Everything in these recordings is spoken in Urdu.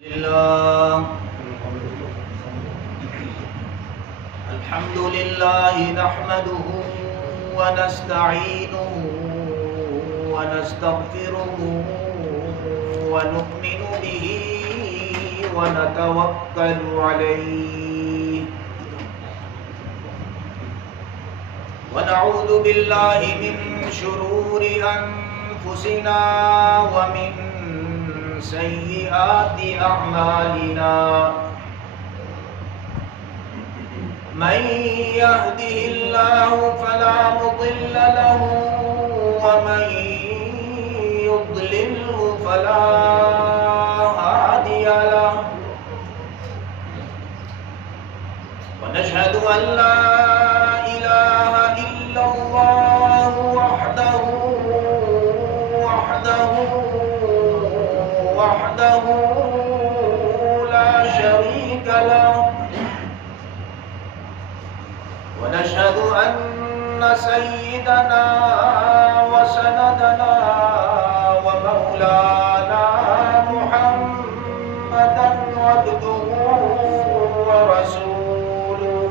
الحمد لله نحمده ونستعينه ونستغفره ونؤمن به ونتوكل عليه ونعوذ بالله من شرور أنفسنا ومن سيئات أعمالنا من يهده الله فلا مضل له ومن يضلله فلا هادي له ونشهد أن لا إله إلا الله وحده لا شريك له ونشهد أن سيدنا وسندنا ومولانا محمدا عبده ورسوله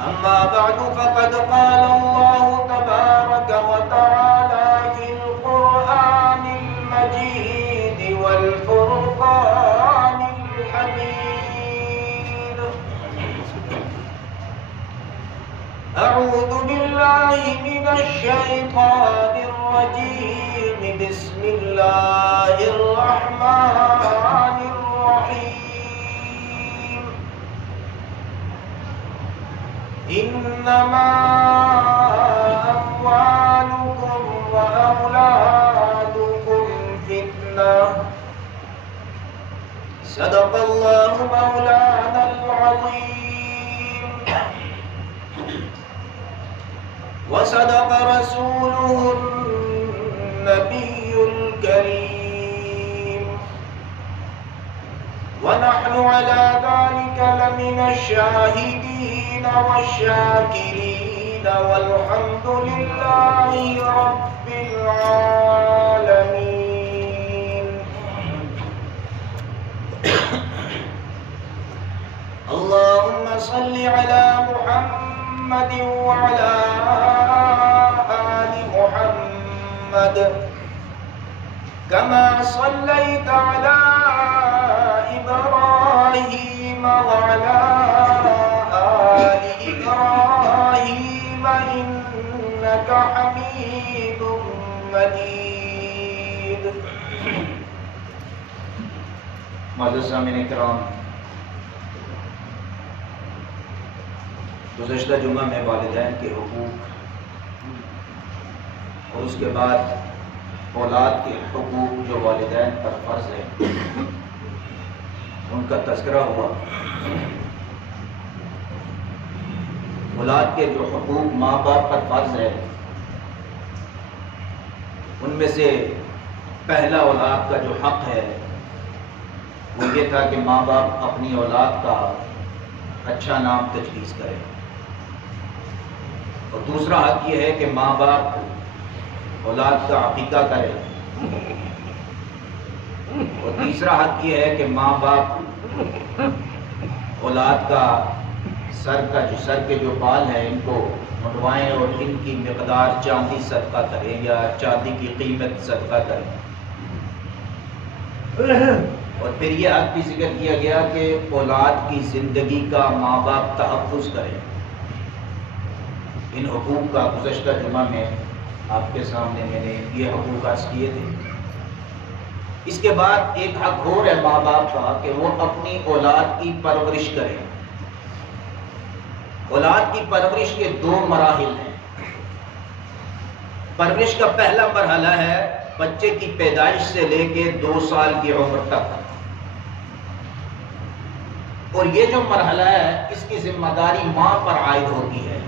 أما بعد فقد قال الله تبارك وتعالى في القرآن المجيد والفرقان الحميد أعوذ بالله من الشيطان الرجيم بسم الله الرحمن الرحيم إنما أموالكم وأولادكم فتنة صدق الله مولانا العظيم وصدق رسوله النبي الكريم ونحن على ذلك لمن الشاهدين والشاكرين والحمد لله رب العالمين. اللهم صل على محمد وعلى آل محمد كما صليت على إبراهيم وعلى آل إبراهيم إنك حميد مجيد. معزز سامعین کرام، گزشتہ جمعہ میں والدین کے حقوق اور اس کے بعد اولاد کے حقوق جو والدین پر فرض ہے ان کا تذکرہ ہوا. اولاد کے جو حقوق ماں باپ پر فرض ہے ان میں سے پہلا اولاد کا جو حق ہے وہ یہ تھا کہ ماں باپ اپنی اولاد کا اچھا نام تجویز کریں، اور دوسرا حق یہ ہے کہ ماں باپ اولاد کا عقیقہ کرے، اور تیسرا حق یہ ہے کہ ماں باپ اولاد کا سر کے جو بال ہیں ان کو منڈوائیں اور ان کی مقدار چاندی صدقہ کریں یا چاندی کی قیمت صدقہ کریں. اور پھر یہ حق بھی ذکر کیا گیا کہ اولاد کی زندگی کا ماں باپ تحفظ کریں. ان حقوق کا گزشتہ جمعہ میں آپ کے سامنے میں نے یہ حقوق عرض کیے تھے. اس کے بعد ایک حق اور ہے ماں باپ کا کہ وہ اپنی اولاد کی پرورش کریں. اولاد کی پرورش کے دو مراحل ہیں. پرورش کا پہلا مرحلہ ہے بچے کی پیدائش سے لے کے 2 سال کی عمر تک، اور یہ جو مرحلہ ہے اس کی ذمہ داری ماں پر عائد ہوتی ہے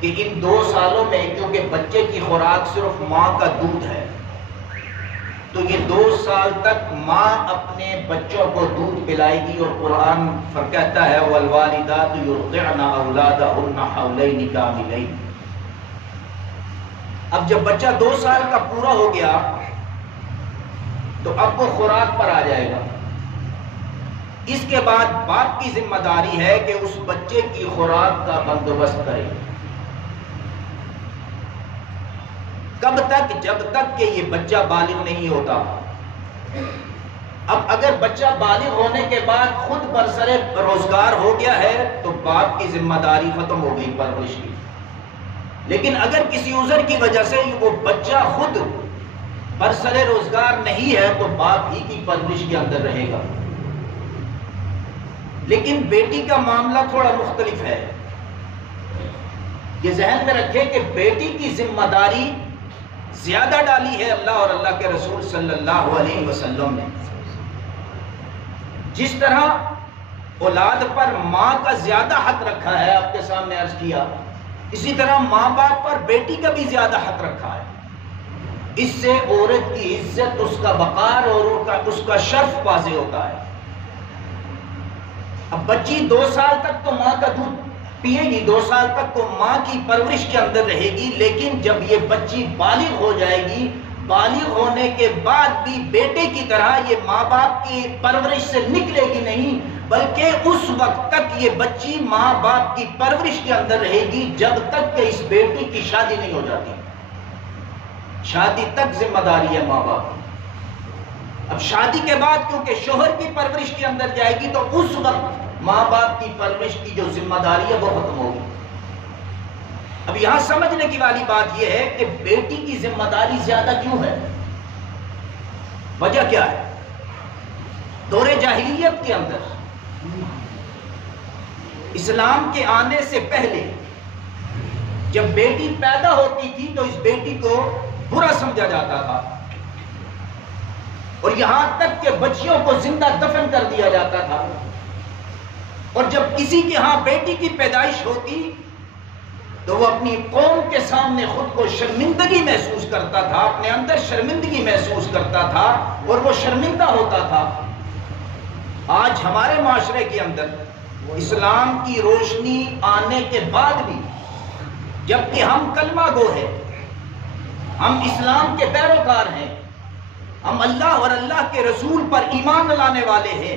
کہ ان 2 سالوں میں کیونکہ بچے کی خوراک صرف ماں کا دودھ ہے تو یہ 2 سال تک ماں اپنے بچوں کو دودھ پلائے گی، اور قرآن کہتا ہے والوالدات یرضعن اولادہن حولین کاملین. اب جب بچہ 2 سال کا پورا ہو گیا تو اب وہ خوراک پر آ جائے گا۔ اس کے بعد باپ کی ذمہ داری ہے کہ اس بچے کی خوراک کا بندوبست کرے۔ کب تک؟ جب تک کہ یہ بچہ بالغ نہیں ہوتا۔ اب اگر بچہ بالغ ہونے کے بعد خود برسر روزگار ہو گیا ہے تو باپ کی ذمہ داری ختم ہو گئی پرورش کی۔ لیکن اگر کسی عذر کی وجہ سے وہ بچہ خود برسر روزگار نہیں ہے تو باپ ہی کی پرورش کے اندر رہے گا۔ لیکن بیٹی کا معاملہ تھوڑا مختلف ہے۔ یہ ذہن میں رکھے کہ بیٹی کی ذمہ داری زیادہ ڈالی ہے اللہ اور اللہ کے رسول صلی اللہ علیہ وسلم نے۔ جس طرح اولاد پر ماں کا زیادہ حق رکھا ہے، آپ کے سامنے عرض کیا، اسی طرح ماں باپ پر بیٹی کا بھی زیادہ حق رکھا ہے۔ اس سے عورت کی عزت، اس کا وقار اور اس کا شرف واضح ہوتا ہے۔ اب بچی 2 سال تک تو ماں کا دودھ پیے گی، 2 سال تک تو ماں کی پرورش کے اندر رہے گی، لیکن جب یہ بچی بالغ ہو جائے گی، بالغ ہونے کے بعد بھی بیٹے کی طرح یہ ماں باپ کی پرورش سے نکلے گی نہیں، بلکہ اس وقت تک یہ بچی ماں باپ کی پرورش کے اندر رہے گی جب تک کہ اس بیٹی کی شادی نہیں ہو جاتی۔ شادی تک ذمہ داری ہے ماں باپ کی۔ اب شادی کے بعد کیونکہ شوہر کی پرورش کے اندر جائے گی تو اس وقت ماں باپ کی پرورش کی جو ذمہ داری ہے وہ ختم ہوگی۔ اب یہاں سمجھنے کی والی بات یہ ہے کہ بیٹی کی ذمہ داری زیادہ کیوں ہے؟ وجہ کیا ہے؟ دور جاہلیت کے اندر اسلام کے آنے سے پہلے جب بیٹی پیدا ہوتی تھی تو اس بیٹی کو برا سمجھا جاتا تھا، اور یہاں تک کہ بچیوں کو زندہ دفن کر دیا جاتا تھا۔ اور جب کسی کے ہاں بیٹی کی پیدائش ہوتی تو وہ اپنی قوم کے سامنے خود کو شرمندگی محسوس کرتا تھا، اپنے اندر شرمندگی محسوس کرتا تھا اور وہ شرمندہ ہوتا تھا۔ آج ہمارے معاشرے کے اندر اسلام کی روشنی آنے کے بعد بھی جبکہ ہم کلمہ گو ہیں، ہم اسلام کے پیروکار ہیں، ہم اللہ اور اللہ کے رسول پر ایمان لانے والے ہیں،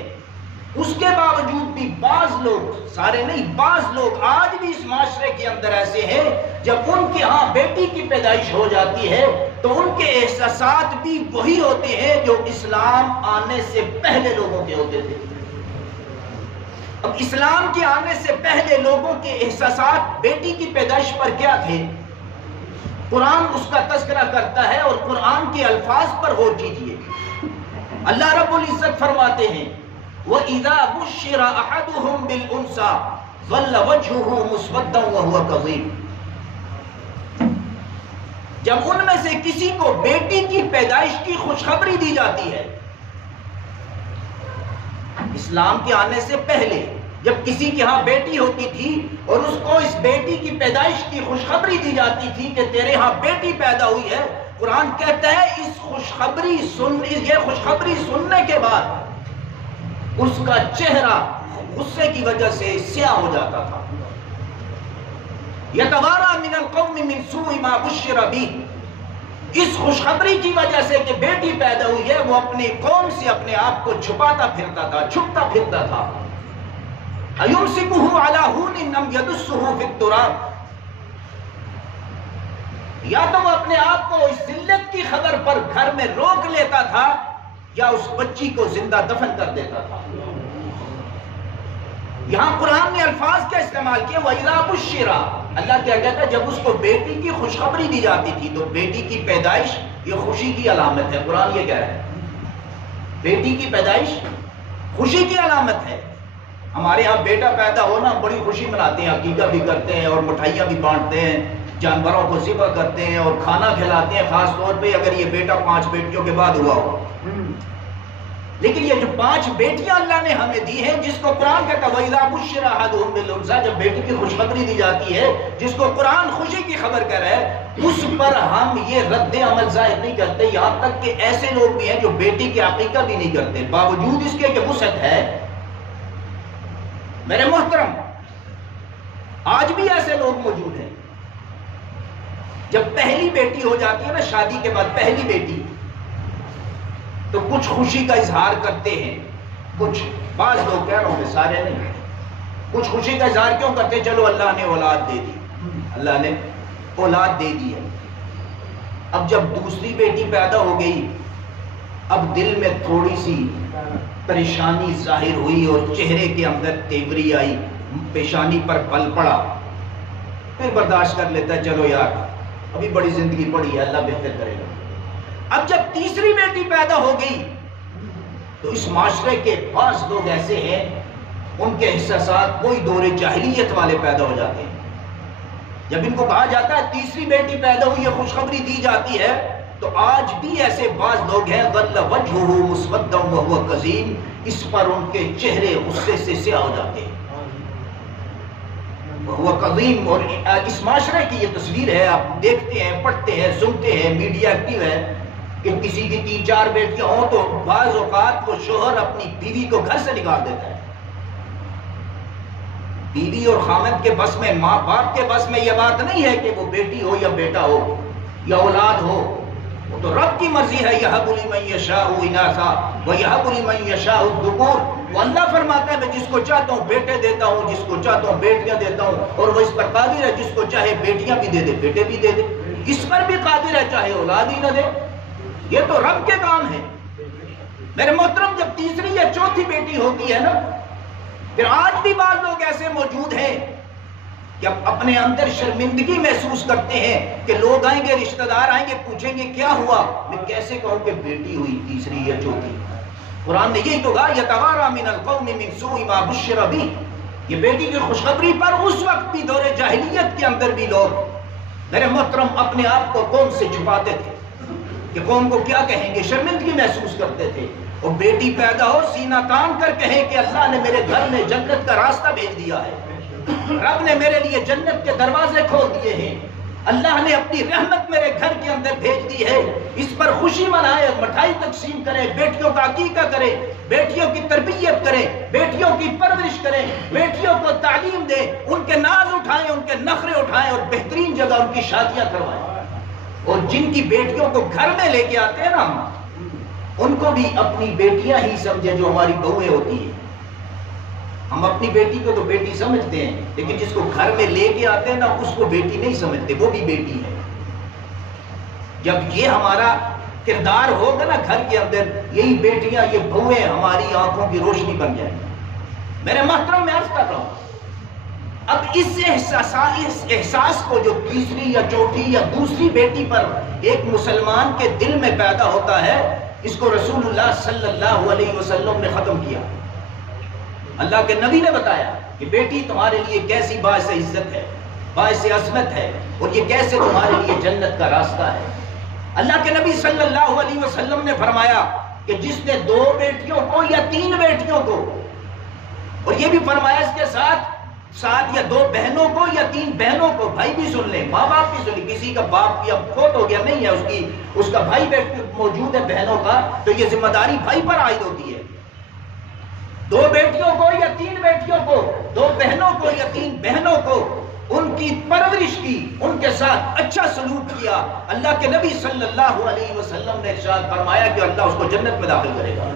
اس کے باوجود بھی بعض لوگ، سارے نہیں، بعض لوگ آج بھی اس معاشرے کے اندر ایسے ہیں جب ان کے ہاں بیٹی کی پیدائش ہو جاتی ہے تو ان کے احساسات بھی وہی ہوتے ہیں جو اسلام آنے سے پہلے لوگوں کے ہوتے تھے۔ اب اسلام کے آنے سے پہلے لوگوں کے احساسات بیٹی کی پیدائش پر کیا تھے؟ قرآن اس کا تذکرہ کرتا ہے اور قرآن کے الفاظ پر غور کیجیے۔ اللہ رب العزت فرماتے ہیں وَإِذَا بُشِّرَ أَحَدُهُمْ بِالْأُنْثَىٰ ظَلَّ وَجْهُهُ مُسْوَدًّا وَهُوَ كَظِيمٌ۔ جب ان میں سے کسی کو بیٹی کی پیدائش کی خوشخبری دی جاتی ہے، اسلام کے آنے سے پہلے جب کسی کے ہاں بیٹی ہوتی تھی اور اس کو اس بیٹی کی پیدائش کی خوشخبری دی جاتی تھی کہ تیرے ہاں بیٹی پیدا ہوئی ہے، قرآن کہتا ہے یہ خوشخبری سننے کے بعد اس کا چہرہ غصے کی وجہ سے سیاہ ہو جاتا تھا۔ یتوارا من القوم من سوء ما بشر به، اس خوشخبری کی وجہ سے کہ بیٹی پیدا ہوئی ہے وہ اپنی قوم سے اپنے آپ کو چھپاتا پھرتا تھا، چھپتا پھرتا تھا۔ ایمسکہ علی ہون ام یدسہ فی التراب، یا تو وہ اپنے آپ کو اس ذلت کی خبر پر گھر میں روک لیتا تھا یا اس بچی کو زندہ دفن کر دیتا تھا۔ یہاں قرآن نے الفاظ کیا استعمال کیے؟ وَإِذَا بُشِّرَ، اللہ کیا کہتا ہے جب اس کو بیٹی کی خوشخبری دی جاتی تھی تو بیٹی کی پیدائش یہ خوشی کی علامت ہے۔ قرآن یہ کہہ رہا ہے بیٹی کی پیدائش خوشی کی علامت ہے۔ ہمارے ہاں بیٹا پیدا ہونا بڑی خوشی مناتے ہیں، عقیقہ بھی کرتے ہیں اور مٹھائیاں بھی بانٹتے ہیں، جانوروں کو ذبح کرتے ہیں اور کھانا کھلاتے ہیں، خاص طور پہ اگر یہ بیٹا 5 بیٹیوں کے بعد ہوا ہو۔ لیکن یہ جو 5 بیٹیاں اللہ نے ہمیں دی ہیں، جس کو قرآن کہتا ہے وَإِذَا بُشِّرَ أَحَدُهُمْ بِالْأُنثَىٰ، جب بیٹی کی خوشخبری دی جاتی ہے جس کو قرآن خوشی کی خبر کر رہا ہے، اس پر ہم یہ رد عمل ظاہر نہیں کرتے، یہاں تک کہ ایسے لوگ بھی ہیں جو بیٹی کے عقیقہ بھی نہیں کرتے باوجود اس کے کہ وسعت ہے۔ میرے محترم، آج بھی ایسے لوگ موجود ہیں، جب پہلی بیٹی ہو جاتی ہے نا شادی کے بعد، پہلی بیٹی تو کچھ خوشی کا اظہار کرتے ہیں، کچھ بعض لوگ، کہہ رہا ہوں میں سارے نہیں، کچھ خوشی کا اظہار کیوں کرتے ہیں؟ چلو اللہ نے اولاد دے دی، اللہ نے اولاد دے دی ہے۔ اب جب دوسری بیٹی پیدا ہو گئی، اب دل میں تھوڑی سی پریشانی ظاہر ہوئی اور چہرے کے اندر تیوری آئی، پیشانی پر پل پڑا، پھر برداشت کر لیتا ہے، چلو یار ابھی بڑی زندگی پڑی ہے، اللہ بہتر کرے گا۔ اب جب تیسری بیٹی پیدا ہو گئی تو اس معاشرے کے بعض لوگ ایسے ہیں، ان کے احساسات کوئی دور جاہلیت والے پیدا ہو جاتے ہیں۔ جب ان کو کہا جاتا ہے تیسری بیٹی پیدا ہوئی ہے، خوشخبری دی جاتی ہے، تو آج بھی ایسے بعض لوگ ہیں غل وجہہ مسودا وہو کظیم، اس پر ان کے چہرے غصے سے سیاہ ہو جاتے ہیں، وہو کظیم۔ اور اس معاشرے کی یہ تصویر ہے، آپ دیکھتے ہیں، پڑھتے ہیں، سنتے ہیں، میڈیا ایکٹیو ہے کہ کسی کی 3-4 بیٹیاں ہوں تو بعض اوقات وہ شوہر اپنی بیوی کو گھر سے نکال دیتا ہے۔ بیوی اور خامد کے بس میں، ماں باپ کے بس میں یہ بات نہیں ہے کہ وہ بیٹی ہو یا بیٹا ہو یا اولاد ہو، وہ تو رب کی مرضی ہے، یہب لمن یشاء اناثا ویہب لمن یشاء الذکور۔ وہ اللہ فرماتا ہے میں جس کو چاہتا ہوں بیٹے دیتا ہوں، جس کو چاہتا ہوں بیٹیاں دیتا ہوں، اور وہ اس پر قادر ہے، جس کو چاہے بیٹیاں بھی دے دے بیٹے بھی دے دے، اس پر بھی قادر ہے چاہے اولاد ہی نہ دے، یہ تو رب کے کام ہے۔ میرے محترم، جب تیسری یا چوتھی بیٹی ہوتی ہے نا، پھر آج بھی بعض لوگ ایسے موجود ہیں کہ اپنے اندر شرمندگی محسوس کرتے ہیں کہ لوگ آئیں گے، رشتہ دار آئیں گے، پوچھیں گے کیا ہوا، میں کیسے کہوں کہ بیٹی ہوئی تیسری یا چوتھی۔ قرآن نے یہی تو کہا یتوارا من القوم من سوء ما بشر بہ، یہ بیٹی کی خوشخبری پر اس وقت بھی دور جاہلیت کے اندر بھی لوگ میرے محترم اپنے آپ کو قوم سے چھپاتے تھے کہ قوم کو کیا کہیں گے، شرمندگی محسوس کرتے تھے۔ اور بیٹی پیدا ہو سینہ تان کر کہیں کہ اللہ نے میرے گھر میں جنت کا راستہ بھیج دیا ہے، رب نے میرے لیے جنت کے دروازے کھول دیے ہیں، اللہ نے اپنی رحمت میرے گھر کے اندر بھیج دی ہے، اس پر خوشی منائے، مٹھائی تقسیم کرے، بیٹیوں کا عقیقہ کرے، بیٹیوں کی تربیت کرے، بیٹیوں کی پرورش کرے، بیٹیوں کو تعلیم دے، ان کے ناز اٹھائیں، ان کے نخرے اٹھائیں، اور بہترین جگہ ان کی شادیاں کروائیں۔ اور جن کی بیٹیوں کو گھر میں لے کے آتے ہیں نا ہم، ان کو بھی اپنی بیٹیاں ہی سمجھے جو ہماری بہویں ہوتی ہیں۔ ہم اپنی بیٹی کو تو بیٹی سمجھتے ہیں، لیکن جس کو گھر میں لے کے آتے ہیں نا اس کو بیٹی نہیں سمجھتے، وہ بھی بیٹی ہے۔ جب یہ ہمارا کردار ہوگا نا گھر کے اندر، یہی بیٹیاں، یہ بہویں ہماری آنکھوں کی روشنی بن جائیں گی۔ میرے محترم میں عرض کر رہا ہوں، اب اس احساس کو جو تیسری یا چوتھی یا دوسری بیٹی پر ایک مسلمان کے دل میں پیدا ہوتا ہے، اس کو رسول اللہ صلی اللہ علیہ وسلم نے ختم کیا۔ اللہ کے نبی نے بتایا کہ بیٹی تمہارے لیے کیسی باعث عزت ہے، باعث عظمت ہے، اور یہ کیسے تمہارے لیے جنت کا راستہ ہے۔ اللہ کے نبی صلی اللہ علیہ وسلم نے فرمایا کہ جس نے 2 بیٹیوں کو یا 3 بیٹیوں کو، اور یہ بھی فرمایا اس کے ساتھ یا 2 بہنوں کو یا 3 بہنوں کو، بھائی بھی سن لیں، ماں باپ بھی سن لیں، کسی کا باپ یا فوت ہو گیا نہیں ہے، اس کا بھائی موجود ہے بہنوں کا، تو یہ ذمہ داری بھائی پر عائد ہوتی ہے۔ 2 بیٹیوں کو یا 3 بیٹیوں کو، 2 بہنوں کو یا 3 بہنوں کو، ان کی پرورش کی، ان کے ساتھ اچھا سلوک کیا۔ اللہ کے نبی صلی اللہ علیہ وسلم نے ارشاد فرمایا کہ اللہ اس کو جنت میں داخل کرے گا۔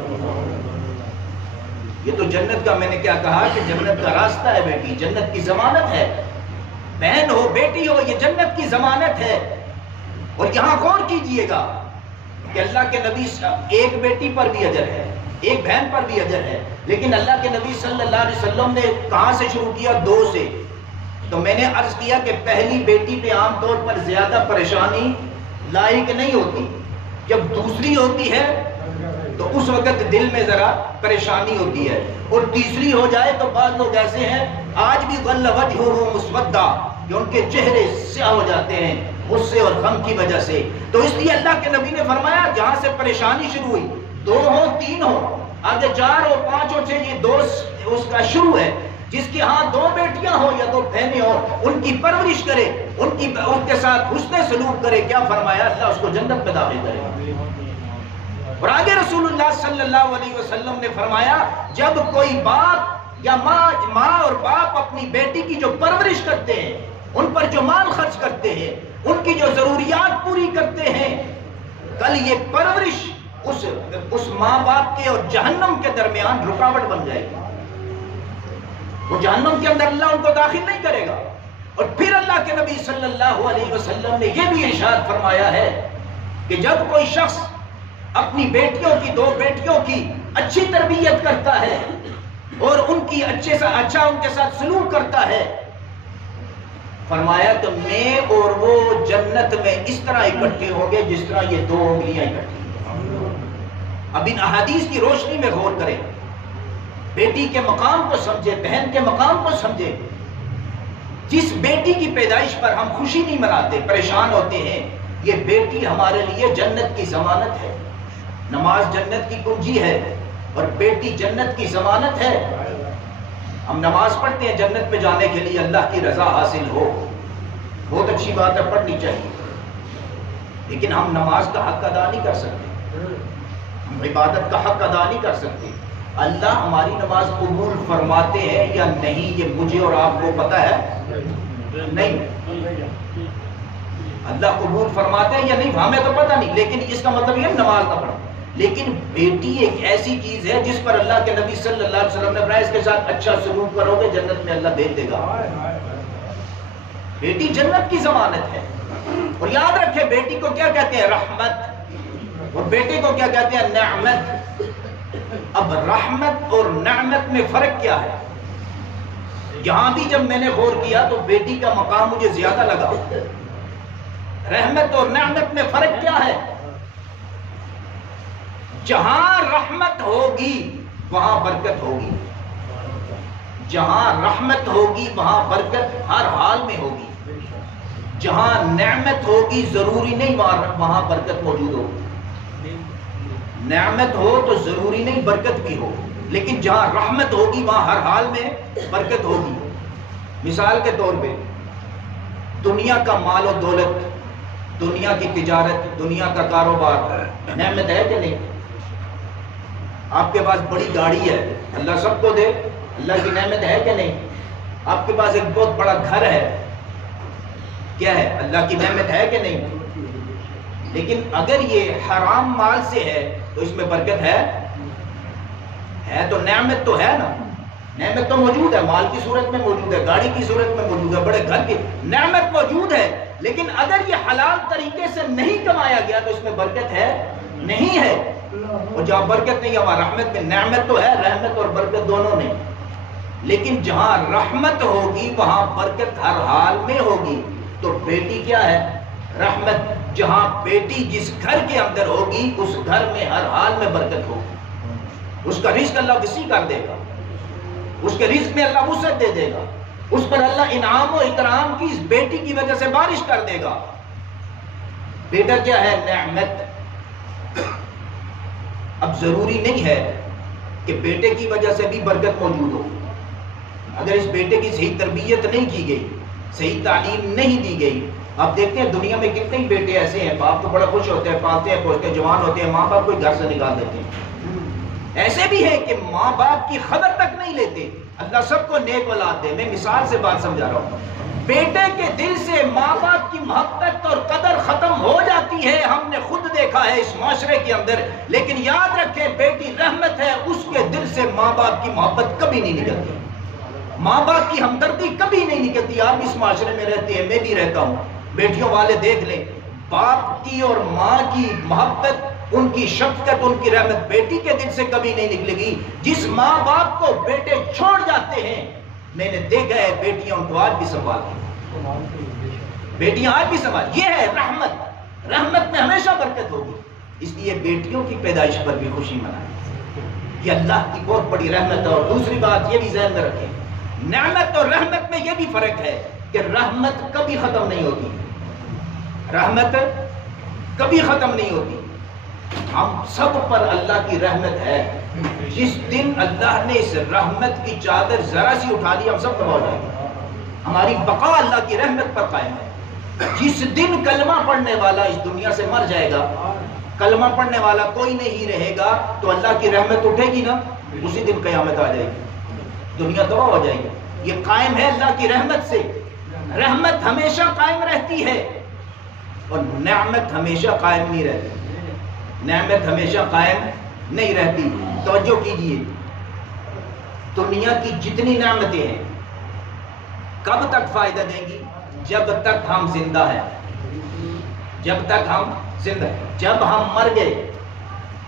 یہ تو جنت کا، میں نے کیا کہا کہ جنت کا راستہ ہے بیٹی، جنت کی ضمانت ہے، بہن ہو بیٹی ہو، یہ جنت کی ضمانت ہے۔ اور یہاں غور کیجئے گا کہ اللہ کے نبی ایک بیٹی پر بھی اجر ہے، ایک بہن پر بھی اجر ہے، لیکن اللہ کے نبی صلی اللہ علیہ وسلم نے کہاں سے شروع کیا؟ 2 سے۔ تو میں نے عرض کیا کہ پہلی بیٹی پہ عام طور پر زیادہ پریشانی لاحق نہیں ہوتی، جب دوسری ہوتی ہے تو اس وقت دل میں ذرا پریشانی ہوتی ہے، اور تیسری ہو جائے تو بعض لوگ ایسے ہیں آج بھی غل وجہہ مسودا، کہ ان کے چہرے سیاہ ہو جاتے ہیں غصے اور غم کی وجہ سے۔ تو اس لیے اللہ کے نبی نے فرمایا جہاں سے پریشانی شروع ہوئی، 2 ہو 3 ہو، آگے 4 ہو 5 ہو 6، یہ 2 اس کا شروع ہے۔ جس کی ہاں 2 بیٹیاں ہو یا 2 بہنیں ہو، ان کی پرورش کرے، ان کے ساتھ حسن سلوک کرے، کیا فرمایا؟ اللہ اس کو جنت میں داخل کرے گا۔ اور آگے رسول اللہ صلی اللہ علیہ وسلم نے فرمایا جب کوئی باپ یا ماں اور باپ اپنی بیٹی کی جو پرورش کرتے ہیں، ان پر جو مال خرچ کرتے ہیں، ان کی جو ضروریات پوری کرتے ہیں، کل یہ پرورش اس ماں باپ کے اور جہنم کے درمیان رکاوٹ بن جائے گی. وہ جہنم کے اندر اللہ ان کو داخل نہیں کرے گا. اور پھر اللہ کے نبی صلی اللہ علیہ وسلم نے یہ بھی ارشاد فرمایا ہے کہ جب کوئی شخص اپنی بیٹیوں کی 2 بیٹیوں کی اچھی تربیت کرتا ہے اور ان کی اچھے سے اچھا ان کے ساتھ سلوک کرتا ہے، فرمایا تو میں اور وہ جنت میں اس طرح اکٹھے ہوں گے جس طرح یہ 2 انگلیاں اکٹھی ہیں. اب ان احادیث کی روشنی میں غور کریں، بیٹی کے مقام کو سمجھے، بہن کے مقام کو سمجھے. جس بیٹی کی پیدائش پر ہم خوشی نہیں مناتے، پریشان ہوتے ہیں، یہ بیٹی ہمارے لیے جنت کی ضمانت ہے. نماز جنت کی کنجی ہے اور بیٹی جنت کی ضمانت ہے. ہم نماز پڑھتے ہیں جنت میں جانے کے لیے، اللہ کی رضا حاصل ہو، بہت اچھی بات ہے، پڑھنی چاہیے. لیکن ہم نماز کا حق ادا نہیں کر سکتے، ہم عبادت کا حق ادا نہیں کر سکتے. اللہ ہماری نماز قبول فرماتے ہیں یا نہیں یہ مجھے اور آپ کو پتہ ہے نہیں. اللہ قبول فرماتے ہیں یا نہیں ہمیں تو پتہ نہیں، لیکن اس کا مطلب یہ نماز نہ پڑھو. لیکن بیٹی ایک ایسی چیز ہے جس پر اللہ کے نبی صلی اللہ علیہ وسلم نے فرمایا اس کے ساتھ اچھا سلوک کرو گے جنت میں اللہ بھیج دے گا. بیٹی جنت کی ضمانت ہے. اور یاد رکھے بیٹی کو کیا کہتے ہیں؟ رحمت. اور بیٹے کو کیا کہتے ہیں؟ نعمت. اب رحمت اور نعمت میں فرق کیا ہے؟ یہاں بھی جب میں نے غور کیا تو بیٹی کا مقام مجھے زیادہ لگا. رحمت اور نعمت میں فرق کیا ہے؟ جہاں رحمت ہوگی وہاں برکت ہوگی، جہاں رحمت ہوگی وہاں برکت ہر حال میں ہوگی. جہاں نعمت ہوگی ضروری نہیں وہاں برکت موجود ہوگی. نعمت ہو تو ضروری نہیں برکت بھی ہو، لیکن جہاں رحمت ہوگی وہاں ہر حال میں برکت ہوگی. مثال کے طور پہ دنیا کا مال و دولت، دنیا کی تجارت، دنیا کا کاروبار نعمت ہے کہ نہیں؟ آپ کے پاس بڑی گاڑی ہے، اللہ سب کو دے، اللہ کی نعمت ہے کہ نہیں؟ آپ کے پاس ایک بہت بڑا گھر ہے، کیا ہے؟ اللہ کی نعمت ہے کہ نہیں؟ لیکن اگر یہ حرام مال سے ہے تو اس میں برکت ہے تو نعمت تو ہے نا. نعمت تو موجود ہے، مال کی صورت میں موجود ہے، گاڑی کی صورت میں موجود ہے، بڑے گھر کی نعمت موجود ہے. لیکن اگر یہ حلال طریقے سے نہیں کمایا گیا تو اس میں برکت ہے نہیں ہے. اور جہاں برکت نہیں ہے وہاں رحمت میں، نعمت تو ہے، رحمت اور برکت دونوں نہیں. لیکن جہاں رحمت ہوگی وہاں برکت ہر حال میں ہوگی. تو بیٹی کیا ہے؟ رحمت. جہاں بیٹی جس گھر کے اندر ہوگی اس گھر میں ہر حال میں برکت ہوگی. اس کا رزق اللہ وسیع کر دے گا، اس کے رزق میں اللہ وسعت دے دے گا، اس پر اللہ انعام و اکرام کی اس بیٹی کی وجہ سے بارش کر دے گا. بیٹا کیا ہے؟ نعمت. اب ضروری نہیں ہے کہ بیٹے کی وجہ سے بھی برکت موجود ہو. اگر اس بیٹے کی صحیح تربیت نہیں کی گئی، صحیح تعلیم نہیں دی گئی، آپ دیکھتے ہیں دنیا میں کتنے ہی بیٹے ایسے ہیں، باپ تو بڑا خوش ہوتے ہیں، پالتے ہیں پوستے ہیں، جوان ہوتے ہیں، ماں باپ کو گھر سے نکال دیتے ہیں. ایسے بھی ہیں کہ ماں باپ کی خبر تک نہیں لیتے. اللہ سب کو نیک اولاد دے. میں مثال سے بات سمجھا رہا ہوں. بیٹے کے دل سے ماں باپ کی محبت اور قدر ختم ہو جاتی ہے، ہم نے خود دیکھا ہے اس معاشرے کے اندر. لیکن یاد رکھیں بیٹی رحمت ہے، اس کے دل سے ماں باپ کی محبت کبھی نہیں نکلتی، ماں باپ کی ہمدردی کبھی نہیں نکلتی. آپ اس معاشرے میں رہتے ہیں، میں بھی رہتا ہوں. بیٹیوں والے دیکھ لیں، باپ کی اور ماں کی محبت، ان کی شفقت، ان کی رحمت بیٹی کے دل سے کبھی نہیں نکلے گی. جس ماں باپ کو بیٹے چھوڑ جاتے ہیں، میں نے دیکھا ہے بیٹیاں ان کو آج بھی سنبھالتی ہیں، بیٹیاں آج بھی سنبھال. یہ ہے رحمت. رحمت میں ہمیشہ برکت ہوگی. اس لیے بیٹیوں کی پیدائش پر بھی خوشی منائیں، یہ اللہ کی بہت بڑی رحمت ہے. اور دوسری بات یہ بھی ذہن میں رکھیں، نعمت اور رحمت میں یہ بھی فرق ہے کہ رحمت کبھی ختم نہیں ہوتی، رحمت کبھی ختم نہیں ہوتی. ہم سب پر اللہ کی رحمت ہے. جس دن اللہ نے اس رحمت کی چادر ذرا سی اٹھا لی ہم سب تباہ ہو جائیں گے. ہماری بقا اللہ کی رحمت پر قائم ہے. جس دن کلمہ پڑھنے والا اس دنیا سے مر جائے گا، کلمہ پڑھنے والا کوئی نہیں رہے گا، تو اللہ کی رحمت اٹھے گی نا، اسی دن قیامت آ جائے گی، دنیا تباہ ہو جائے گی. یہ قائم ہے اللہ کی رحمت سے. رحمت ہمیشہ قائم رہتی ہے اور نعمت ہمیشہ قائم نہیں رہتی. نعمت ہمیشہ قائم نہیں رہتی. توجہ کیجئے، دنیا کی جتنی نعمتیں ہیں کب تک فائدہ دیں گی؟ جب تک ہم زندہ ہیں. جب تک ہم زندہ ہیں. جب ہم مر گئے،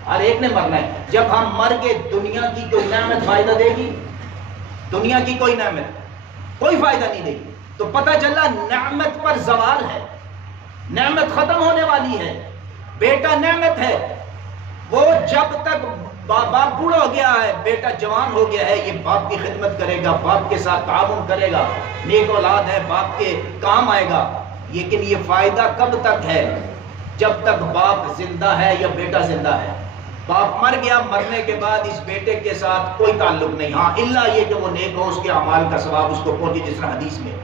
ہر ایک نے مرنا ہے، جب ہم مر گئے دنیا کی کوئی نعمت فائدہ دے گی؟ دنیا کی کوئی نعمت کوئی فائدہ نہیں دے گی. تو پتہ چلا نعمت پر زوال ہے، نعمت ختم ہونے والی ہے. بیٹا نعمت ہے، وہ جب تک باپ بوڑھا ہو گیا ہے، بیٹا جوان ہو گیا ہے، یہ باپ کی خدمت کرے گا، باپ کے ساتھ تعاون کرے گا، نیک اولاد ہے، باپ کے کام آئے گا. لیکن یہ فائدہ کب تک ہے؟ جب تک باپ زندہ ہے یا بیٹا زندہ ہے. باپ مر گیا، مرنے کے بعد اس بیٹے کے ساتھ کوئی تعلق نہیں. ہاں الا یہ کہ وہ نیک ہو، اس کے اعمال کا ثواب اس کو پہنچے، جس طرح حدیث میں.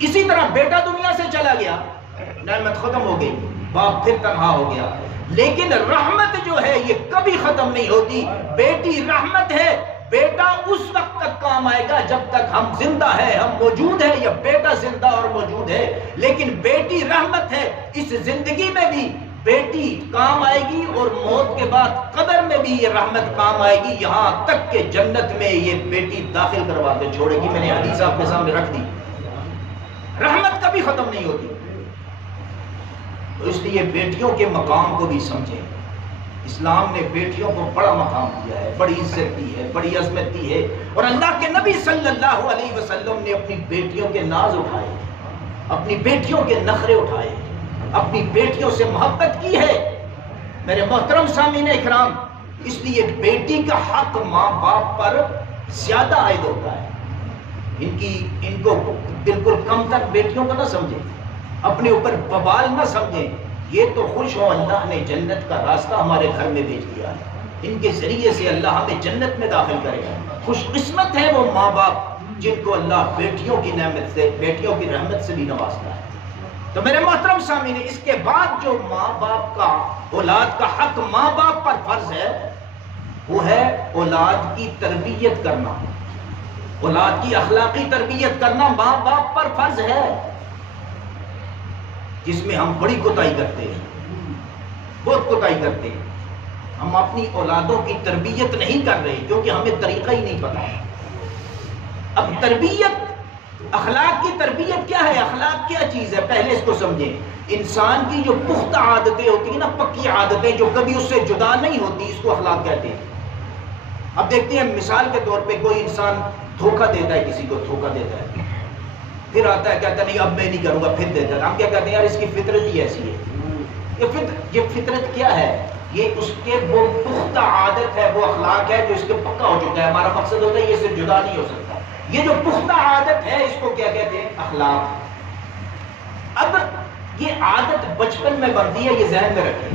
اسی طرح بیٹا دنیا سے چلا گیا، نعمت ختم ہو گئی، باپ پھر تنہا ہو گیا. لیکن رحمت جو ہے یہ کبھی ختم نہیں ہوتی. بیٹی رحمت ہے، بیٹا اس وقت تک کام آئے گا جب تک ہم زندہ ہے، ہم موجود ہیں، یا بیٹا زندہ اور موجود ہے. لیکن بیٹی رحمت ہے، اس زندگی میں بھی بیٹی کام آئے گی، اور موت کے بعد قبر میں بھی یہ رحمت کام آئے گی، یہاں تک کہ جنت میں یہ بیٹی داخل کروا کے چھوڑے گی. میں نے حدیث آپ کے سامنے رکھ دی. رحمت کبھی ختم نہیں ہوتی. تو اس لیے بیٹیوں کے مقام کو بھی سمجھیں. اسلام نے بیٹیوں کو بڑا مقام دیا ہے، بڑی عزت دی ہے، بڑی عظمت دی ہے. اور اللہ کے نبی صلی اللہ علیہ وسلم نے اپنی بیٹیوں کے ناز اٹھائے، اپنی بیٹیوں کے نخرے اٹھائے، اپنی بیٹیوں سے محبت کی ہے. میرے محترم سامعین اکرام، اس لیے بیٹی کا حق ماں باپ پر زیادہ عائد ہوتا ہے. ان کو بالکل کم تک بیٹیوں کو نہ سمجھیں، اپنے اوپر ببال نہ سمجھیں. یہ تو خوش ہو، اللہ نے جنت کا راستہ ہمارے گھر میں بھیج دیا ہے، ان کے ذریعے سے اللہ ہمیں جنت میں داخل کرے گا. خوش قسمت ہے وہ ماں باپ جن کو اللہ بیٹیوں کی نعمت سے، بیٹیوں کی رحمت سے بھی نوازتا ہے. تو میرے محترم سامعین، اس کے بعد جو ماں باپ کا، اولاد کا حق ماں باپ پر فرض ہے، وہ ہے اولاد کی تربیت کرنا، اولاد کی اخلاقی تربیت کرنا ماں باپ پر فرض ہے، جس میں ہم بڑی کوتاہی کرتے ہیں، بہت کوتاہی کرتے ہیں. ہم اپنی اولادوں کی تربیت نہیں کر رہے کیونکہ ہمیں طریقہ ہی نہیں پتا. اب تربیت، اخلاق کی تربیت کیا ہے؟ اخلاق کیا چیز ہے؟ پہلے اس کو سمجھیں. انسان کی جو پختہ عادتیں ہوتی ہیں نا، پکی عادتیں جو کبھی اس سے جدا نہیں ہوتی، اس کو اخلاق کہتے ہیں. اب دیکھتے ہیں مثال کے طور پہ کوئی انسان دھوکہ دیتا ہے، کسی کو دھوکہ دیتا ہے، پھر آتا ہے کہتا ہے نہیں اب میں نہیں کروں گا، پھر دیتا ہے. ہم کیا کہتے ہیں؟ یار اس کی فطرت ہی ایسی ہے. یہ فطرت کیا ہے؟ یہ اس کے وہ پختہ عادت ہے، وہ اخلاق ہے جو اس کے پکا ہو چکا ہے. ہمارا مقصد ہوتا ہے یہ اس سے جدا نہیں ہو سکتا. یہ جو پختہ عادت ہے اس کو کیا کہتے ہیں؟ اخلاق. اب یہ عادت بچپن میں بنتی ہے، یہ ذہن میں رکھیں.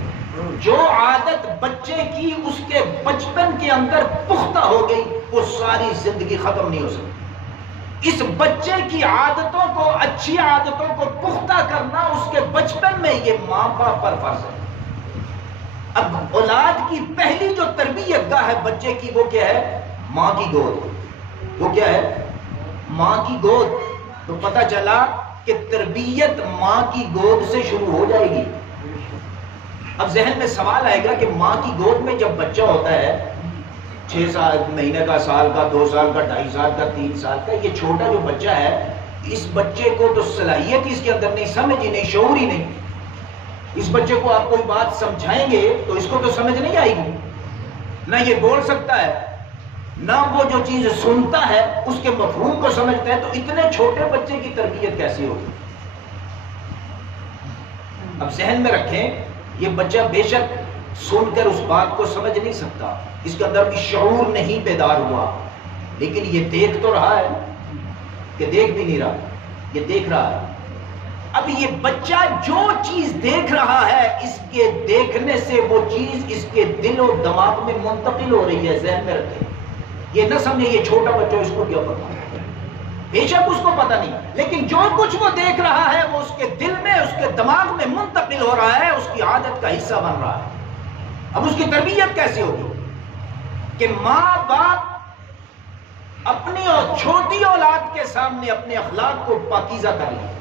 جو عادت بچے کی اس کے بچپن کے اندر پختہ ہو گئی، وہ ساری زندگی ختم نہیں ہو سکتی. اس بچے کی عادتوں کو، اچھی عادتوں کو پختہ کرنا اس کے بچپن میں، یہ ماں باپ پر فرض ہے. اب اولاد کی پہلی جو تربیت گاہ ہے بچے کی، وہ کیا ہے؟ ماں کی گود. وہ کیا ہے؟ ماں کی گود. تو پتہ چلا کہ تربیت ماں کی گود سے شروع ہو جائے گی. اب ذہن میں سوال آئے گا کہ ماں کی گود میں جب بچہ ہوتا ہے 6 مہینے کا، سال کا، 2 سال کا، 2.5 سال کا، 3 سال کا، یہ چھوٹا جو بچہ ہے، اس بچے کو تو صلاحیت ہی اس کے اندر نہیں، سمجھ ہی نہیں، شعور ہی نہیں. اس بچے کو آپ کوئی بات سمجھائیں گے تو اس کو تو سمجھ نہیں آئے گی، نہ یہ بول سکتا ہے، نہ وہ جو چیز سنتا ہے اس کے مفہوم کو سمجھتا ہے. تو اتنے چھوٹے بچے کی تربیت کیسی ہوگی؟ اب ذہن میں رکھیں، یہ بچہ بے شک سن کر اس بات کو سمجھ نہیں سکتا، اس کے اندر بھی شعور نہیں بیدار ہوا، لیکن یہ دیکھ تو رہا ہے کہ دیکھ بھی نہیں رہا، یہ دیکھ رہا ہے. اب یہ بچہ جو چیز دیکھ رہا ہے، اس کے دیکھنے سے وہ چیز اس کے دل و دماغ میں منتقل ہو رہی ہے. ذہن میں رکھیں، یہ نہ سمجھے یہ چھوٹا بچہ اس کو کیا پتا، بے شک اس کو پتہ نہیں، لیکن جو کچھ وہ دیکھ رہا ہے وہ اس کے دل میں، اس کے دماغ میں منتقل ہو رہا ہے، اس کی عادت کا حصہ بن رہا ہے. اب اس کی تربیت کیسے ہوگی؟ کہ ماں باپ اپنی اور چھوٹی اولاد کے سامنے اپنے اخلاق کو پاکیزہ کر لیں،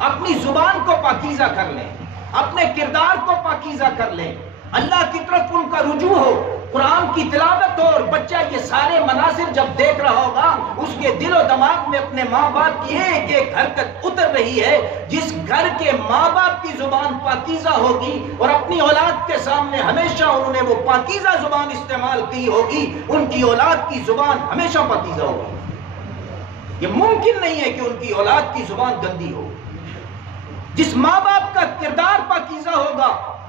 اپنی زبان کو پاکیزہ کر لیں، اپنے کردار کو پاکیزہ کر لیں، اللہ کی طرف ان کا رجوع ہو، قرآن کی تلاوت ہو، اور بچہ یہ سارے مناظر جب دیکھ رہا ہوگا اس کے دل و دماغ میں اپنے ماں باپ کی ایک ایک حرکت اتر رہی ہے۔ جس گھر کے ماں باپ کی زبان پاکیزہ ہوگی اور اپنی اولاد کے سامنے ہمیشہ انہوں نے وہ پاکیزہ زبان استعمال کی ہوگی، ان کی اولاد کی زبان ہمیشہ پاکیزہ ہوگی۔ یہ ممکن نہیں ہے کہ ان کی اولاد کی زبان گندی ہو۔ جس ماں باپ کا کردار پاکیزہ ہوگا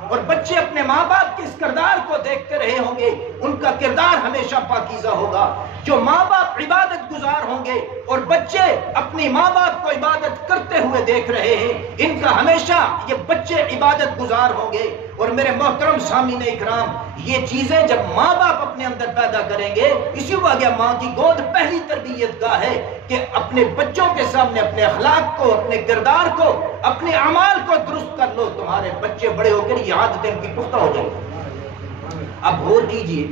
اور بچے اپنے ماں باپ کے اس کردار کو دیکھتے رہے ہوں گے، ان کا کردار ہمیشہ پاکیزہ ہوگا۔ جو ماں باپ عبادت گزار ہوں گے اور بچے اپنی ماں باپ کو عبادت کرتے ہوئے دیکھ رہے ہیں، ان کا ہمیشہ یہ بچے عبادت گزار ہوں گے۔ اور میرے محترم سامعین اکرام، یہ چیزیں جب ماں باپ اپنے اندر پیدا کریں گے، اسی وجہ ماں کی گود پہلی تربیت گاہ ہے کہ اپنے بچوں کے سامنے اپنے اخلاق کو، اپنے کردار کو، اپنے اعمال کو درست کر لو، تمہارے بچے بڑے ہو کر یہ عادتیں ان کی پختہ ہو جائیں گی۔ اب غور کیجئے،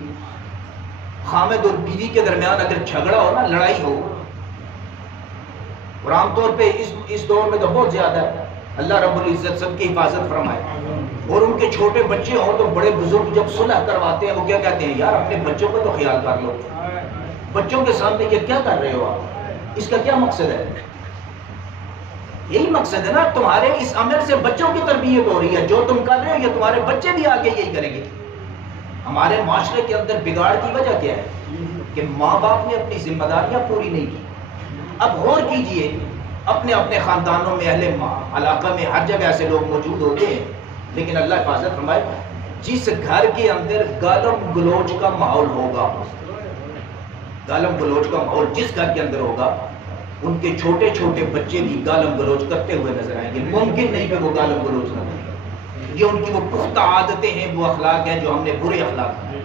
خامد اور بیوی کے درمیان اگر جھگڑا ہو نا، لڑائی ہو، اور عام طور پہ اس دور میں تو بہت زیادہ ہے، اللہ رب العزت سب کی حفاظت فرمائے، اور ان کے چھوٹے بچے ہوں تو بڑے بزرگ جب صلح کرواتے ہیں وہ کیا کہتے ہیں؟ یار اپنے بچوں کو تو خیال کر لو، بچوں کے سامنے یہ کیا کر رہے ہو آپ، اس کا کیا مقصد ہے؟ یہی مقصد ہے نا، تمہارے اس عمل سے بچوں کی تربیت ہو رہی ہے، جو تم کر رہے ہو یہ تمہارے بچے بھی آگے یہی کریں گے۔ ہمارے معاشرے کے اندر بگاڑ کی وجہ کیا ہے؟ کہ ماں باپ نے اپنی ذمہ داریاں پوری نہیں کی۔ اب غور کیجئے، اپنے اپنے خاندانوں میں، اہل علاقہ میں ہر جگہ ایسے لوگ موجود ہوتے ہیں، لیکن اللہ حفاظت فرمائے، جس گھر کے اندر گالم گلوچ کا ماحول ہوگا، گالم گلوچ کا ماحول جس گھر کے اندر ہوگا، ان کے چھوٹے چھوٹے بچے بھی گالم گلوچ کرتے ہوئے نظر آئیں گے۔ ممکن نہیں کہ وہ گالم گلوچ نہ کریں، یہ ان کی وہ پختہ عادتیں ہیں، وہ اخلاق ہیں جو ہم نے برے اخلاق ہیں۔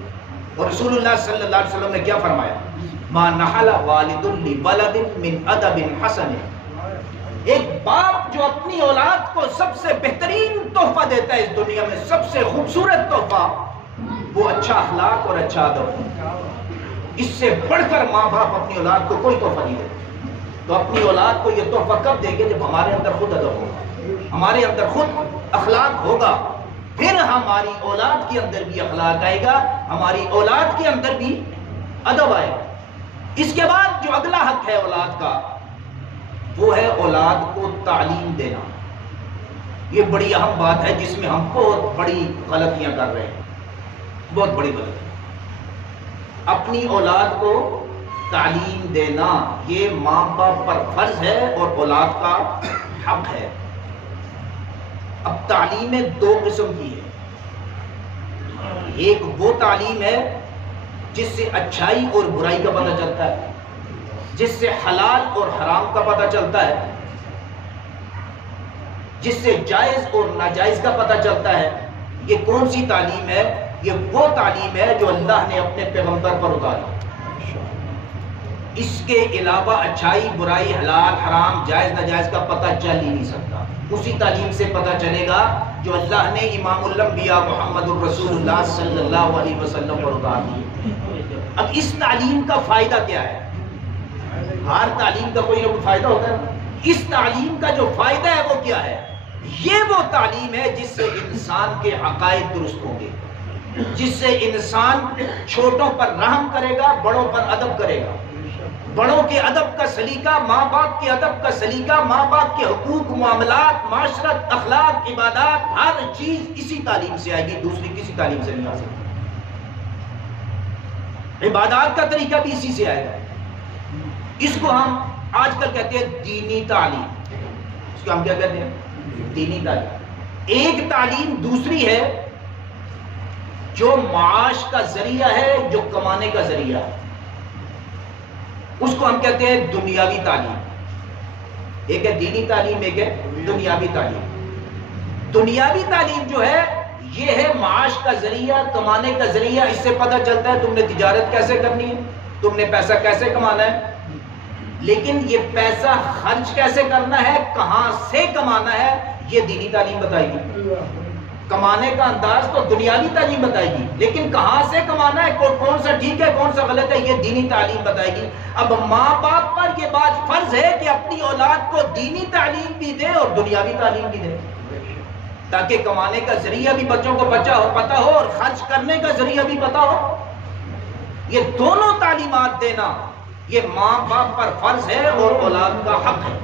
اور رسول اللہ صلی اللہ علیہ وسلم نے کیا فرمایا؟ ما نحل والد لولد من ادب حسن، ایک باپ جو اپنی اولاد کو سب سے بہترین تحفہ دیتا ہے اس دنیا میں، سب سے خوبصورت تحفہ، وہ اچھا اخلاق اور اچھا ادب۔ اس سے بڑھ کر ماں باپ اپنی اولاد کو کوئی تحفہ نہیں دیتے۔ تو اپنی اولاد کو یہ تحفہ کب دیں گے؟ جب ہمارے اندر خود ادب ہوگا، ہمارے اندر خود اخلاق ہوگا، پھر ہماری اولاد کے اندر بھی اخلاق آئے گا، ہماری اولاد کے اندر بھی ادب آئے گا۔ اس کے بعد جو اگلا حق ہے اولاد کا، وہ ہے اولاد کو تعلیم دینا۔ یہ بڑی اہم بات ہے جس میں ہم بہت بڑی غلطیاں کر رہے ہیں، بہت بڑی غلطی۔ اپنی اولاد کو تعلیم دینا یہ ماں باپ پر فرض ہے اور اولاد کا حق ہے۔ اب تعلیم دو قسم کی ہے، ایک وہ تعلیم ہے جس سے اچھائی اور برائی کا پتہ چلتا ہے، جس سے حلال اور حرام کا پتہ چلتا ہے، جس سے جائز اور ناجائز کا پتہ چلتا ہے۔ یہ کون سی تعلیم ہے؟ یہ وہ تعلیم ہے جو اللہ نے اپنے پیغمبر پر اتاری۔ اس کے علاوہ اچھائی برائی حلال حرام جائز ناجائز کا پتہ چل ہی نہیں سکتا۔ اسی تعلیم سے پتہ چلے گا جو اللہ نے امام الانبیاء محمد الرسول اللہ صلی اللہ علیہ وسلم پر اتار دی۔ اب اس تعلیم کا فائدہ کیا ہے؟ ہر تعلیم کا کوئی نہ کوئی فائدہ ہوتا ہے۔ اس تعلیم کا جو فائدہ ہے وہ کیا ہے؟ یہ وہ تعلیم ہے جس سے انسان کے عقائد درست ہوں گے، جس سے انسان چھوٹوں پر رحم کرے گا، بڑوں پر ادب کرے گا۔ بڑوں کے ادب کا سلیقہ، ماں باپ کے ادب کا سلیقہ، ماں باپ کے حقوق، معاملات، معاشرت، اخلاق، عبادات، ہر چیز اسی تعلیم سے آئے گی، دوسری کسی تعلیم سے نہیں آ سکتی۔ عبادات کا طریقہ بھی اسی سے آئے گا۔ اس کو ہم آج کل کہتے ہیں دینی تعلیم۔ اس کو ہم کیا کہتے ہیں؟ دینی تعلیم۔ ایک تعلیم دوسری ہے جو معاش کا ذریعہ ہے، جو کمانے کا ذریعہ ہے، اس کو ہم کہتے ہیں دنیاوی تعلیم۔ ایک ہے دینی تعلیم، ایک ہے دنیاوی تعلیم۔ دنیاوی تعلیم جو ہے یہ ہے معاش کا ذریعہ، کمانے کا ذریعہ۔ اس سے پتہ چلتا ہے تم نے تجارت کیسے کرنی ہے، تم نے پیسہ کیسے کمانا ہے، لیکن یہ پیسہ خرچ کیسے کرنا ہے، کہاں سے کمانا ہے، یہ دینی تعلیم بتائے گی۔ کمانے کا انداز تو دنیاوی تعلیم بتائے گی، لیکن کہاں سے کمانا ہے، کون سا ٹھیک ہے کون سا غلط ہے، یہ دینی تعلیم بتائے گی۔ اب ماں باپ پر یہ بات فرض ہے کہ اپنی اولاد کو دینی تعلیم بھی دے اور دنیاوی تعلیم بھی دے۔ تاکہ کمانے کا ذریعہ بھی بچوں کو پتہ ہو اور خرچ کرنے کا ذریعہ بھی پتہ ہو۔ یہ دونوں تعلیمات دینا یہ ماں باپ پر فرض ہے اور اولاد کا حق ہے۔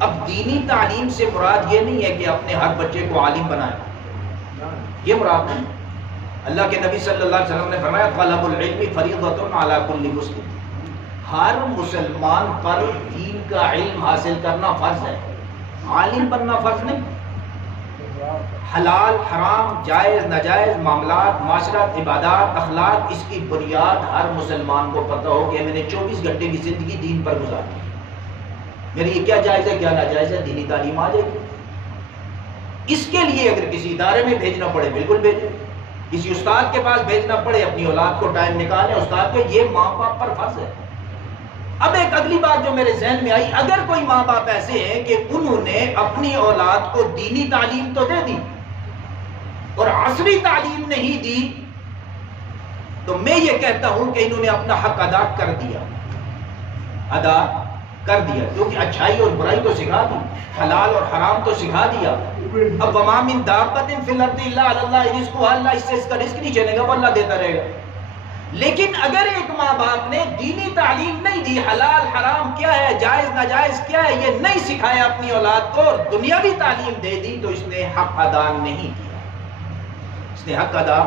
اب دینی تعلیم سے مراد یہ نہیں ہے کہ اپنے ہر بچے کو عالم بنائیں، یہ مراد نہیں۔ اللہ کے نبی صلی اللہ علیہ وسلم نے فرمایا طلب العلم فریضۃ علی کل مسلم، ہر مسلمان پر دین کا علم حاصل کرنا فرض ہے، عالم بننا فرض نہیں۔ حلال حرام جائز ناجائز معاملات معاشرت عبادات اخلاق اس کی بنیاد ہر مسلمان کو پتہ ہو کہ میں نے 24 گھنٹے کی زندگی دین پر گزاری، میرے یہ کیا جائز ہے کیا ناجائز ہے، دینی تعلیم آ جائے گی۔ اس کے لیے اگر کسی ادارے میں بھیجنا پڑے بالکل بھیجیں، کسی استاد کے پاس بھیجنا پڑے اپنی اولاد کو ٹائم نکالیں استاد کے، یہ ماں باپ پر فرض ہے۔ اب ایک اگلی بات جو میرے ذہن میں آئی، اگر کوئی ماں باپ ایسے ہیں کہ انہوں نے اپنی اولاد کو دینی تعلیم تو دے دی اور عصری تعلیم نہیں دی، تو میں یہ کہتا ہوں کہ انہوں نے اپنا حق ادا کر دیا، کیونکہ اچھائی اور برائی تو سکھا دی، حلال اور حرام تو سکھا دیا۔ اب وما من دابۃ فی الارض الا علی اللہ رزقها، اللہ اس سے اس کا رزق نہیں چلے گا، وہ اللہ دیتا رہے گا۔ لیکن اگر ایک ماں باپ نے دینی تعلیم نہیں دی، حلال حرام کیا ہے جائز ناجائز کیا ہے یہ نہیں سکھایا اپنی اولاد کو اور دنیاوی تعلیم دے دی، تو اس نے حق ادا نہیں کیا، اس نے حق ادا